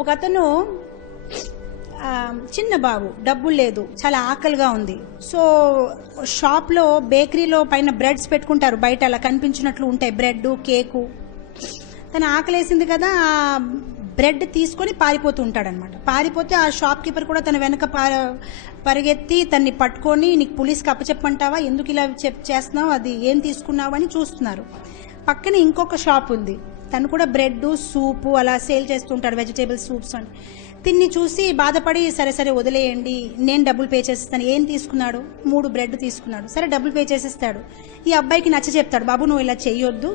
ఒక అతను చిన్న బాబు, డబ్బులు లేదు, చాలా ఆకలిగా ఉంది. సో షాప్లో బేకరీలో పైన బ్రెడ్స్ పెట్టుకుంటారు, బయట అలా కనిపించినట్లు ఉంటాయి, బ్రెడ్ కేకు. తను ఆకలేసింది కదా, ఆ బ్రెడ్ తీసుకొని పారిపోతూ ఉంటాడనమాట. పారిపోతే ఆ షాప్ కీపర్ కూడా తన వెనక పరిగెత్తి తన్ని పట్టుకొని, నీకు పోలీస్కి అప్పచెప్పంటావా, ఎందుకు ఇలా చేస్తున్నావు, అది ఏం తీసుకున్నావు అని చూస్తున్నారు. పక్కన ఇంకొక షాప్ ఉంది, తను కూడా బ్రెడ్ సూపు అలా సేల్ చేస్తుంటాడు, వెజిటేబుల్ సూప్స్ అని. తిన్ని చూసి బాధపడి, సరే సరే వదిలేయండి, నేను డబ్బులు పే చేసేస్తాను. ఏం తీసుకున్నాడు? 3 బ్రెడ్ తీసుకున్నాడు. సరే డబ్బులు పే చేసేస్తాడు. ఈ అబ్బాయికి నచ్చ చెప్తాడు, బాబు నువ్వు ఇలా చెయ్యొద్దు,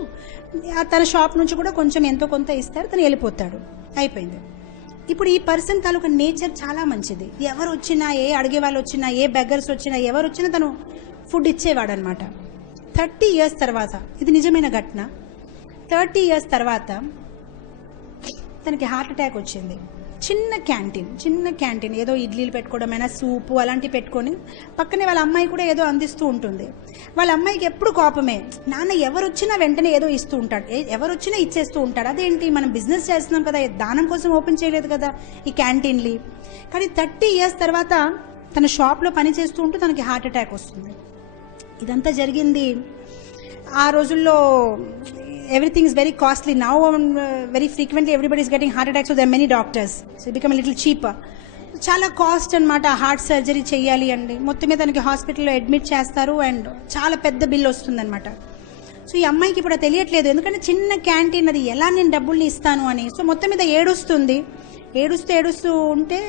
తన షాప్ నుంచి కూడా కొంచెం ఎంతో కొంత ఇస్తారు, తను వెళ్ళిపోతాడు. అయిపోయింది. ఇప్పుడు ఈ పర్సన్ తాలూకా నేచర్ చాలా మంచిది. ఎవరు వచ్చినా, ఏ అడిగే వాళ్ళు వచ్చినా, ఏ బెగ్గర్స్ వచ్చినా, ఎవరు వచ్చినా తను ఫుడ్ ఇచ్చేవాడు అనమాట. 30 years తర్వాత, ఇది నిజమైన ఘటన, 30 years తర్వాత తనకి హార్ట్ అటాక్ వచ్చింది. చిన్న క్యాంటీన్, ఏదో ఇడ్లీలు పెట్టుకోవడమైనా, సూపు అలాంటివి పెట్టుకొని, పక్కనే వాళ్ళ అమ్మాయి కూడా ఏదో అందిస్తూ ఉంటుంది. వాళ్ళ అమ్మాయికి ఎప్పుడు కోపమే, నాన్న ఎవరు వచ్చినా వెంటనే ఏదో ఇస్తూ ఉంటాడు, ఎవరు వచ్చినా ఇచ్చేస్తూ ఉంటాడు. అదేంటి, మనం బిజినెస్ చేస్తున్నాం కదా, దానం కోసం ఓపెన్ చేయలేదు కదా ఈ క్యాంటీన్లు. కానీ 30 years తర్వాత తన షాప్లో పని చేస్తూ ఉంటూ తనకి హార్ట్ అటాక్ వస్తుంది. ఇదంతా జరిగింది ఆ రోజుల్లో. Everything is very costly now. Very frequently everybody is getting heart attacks, so there are many doctors, so it become a little cheaper. చాలా కాస్ట్ అనమాట. హార్ట్ సర్జరీ చేయాలి అండి, మొత్తం మీద తనకి హాస్పిటల్లో అడ్మిట్ చేస్తారు అండ్ చాలా పెద్ద బిల్ వస్తుందన్నమాట. సో ఈ అమ్మాయికి ఇప్పుడు తెలియట్లేదు, ఎందుకంటే చిన్న క్యాంటీన్, అది ఎలా నేను డబ్బుల్ని ఇస్తాను అని. సో మొత్తం మీద ఏడుస్తూ ఉంటే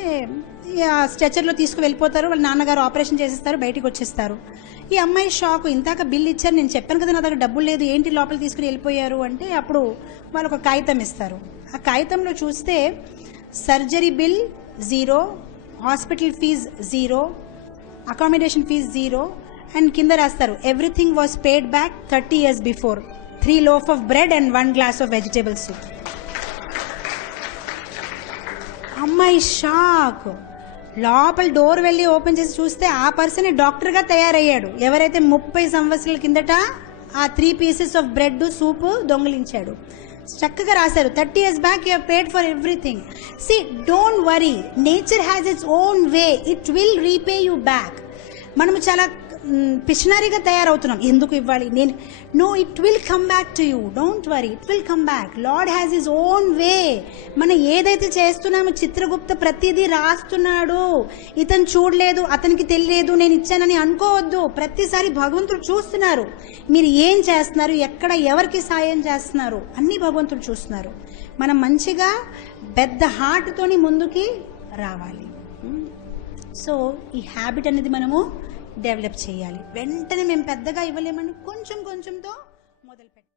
స్ట్రెచర్లో తీసుకువెళ్ళిపోతారు. వాళ్ళ నాన్నగారు ఆపరేషన్ చేసేస్తారు, బయటికి వచ్చేస్తారు. ఈ అమ్మాయి షాక్, ఇంతాక బిల్ ఇచ్చారు, నేను చెప్పాను కదా నా దగ్గర డబ్బులు లేదు, ఏంటి లోపల తీసుకుని వెళ్ళిపోయారు అంటే, అప్పుడు వాళ్ళు ఒక కాగితం ఇస్తారు. ఆ కాగితంలో చూస్తే surgery bill 0, hospital fees 0, accommodation fees 0 and కింద రాస్తారు everything was paid back 30 years before, 3 loaf of bread and 1 glass of vegetable soup. అమ్మాయి షాక్. లోపల డోర్ వెళ్ళి ఓపెన్ చేసి చూస్తే ఆ పర్సన్ డాక్టర్గా తయారయ్యాడు, ఎవరైతే 30 సంవత్సరాల కిందట ఆ 3 pieces of బ్రెడ్ సూపు దొంగిలించాడు. చక్కగా రాశారు, 30 years back you have paid for everything. See, don't worry, nature has its own way, it will repay you back. మనము చాలా పిషనరీగా తయారవుతున్నాం, ఎందుకు ఇవ్వాలి నేను, no, it will come back to you, don't worry, it will come back. Lord has his own way. మనం ఏదైతే చేస్తున్నామో, చిత్రగుప్త ప్రతిదీ రాస్తున్నాడు, ఇతను చూడలేదు, అతనికి తెలియలేదు, నేను ఇచ్చానని అనుకోవద్దు. ప్రతిసారి భగవంతుడు చూస్తున్నారు, మీరు ఏం చేస్తున్నారు, ఎక్కడ ఎవరికి సాయం చేస్తున్నారు, అన్ని భగవంతుడు చూస్తున్నారు. మనం మంచిగా పెద్ద హార్ట్తోని ముందుకి రావాలి. సో ఈ హ్యాబిట్ అనేది మనము డెవలప్ చేయాలి. వెంటనే మేము పెద్దగా ఇవ్వలేమని కొంచెంతో మొదలు పెట్టాలి.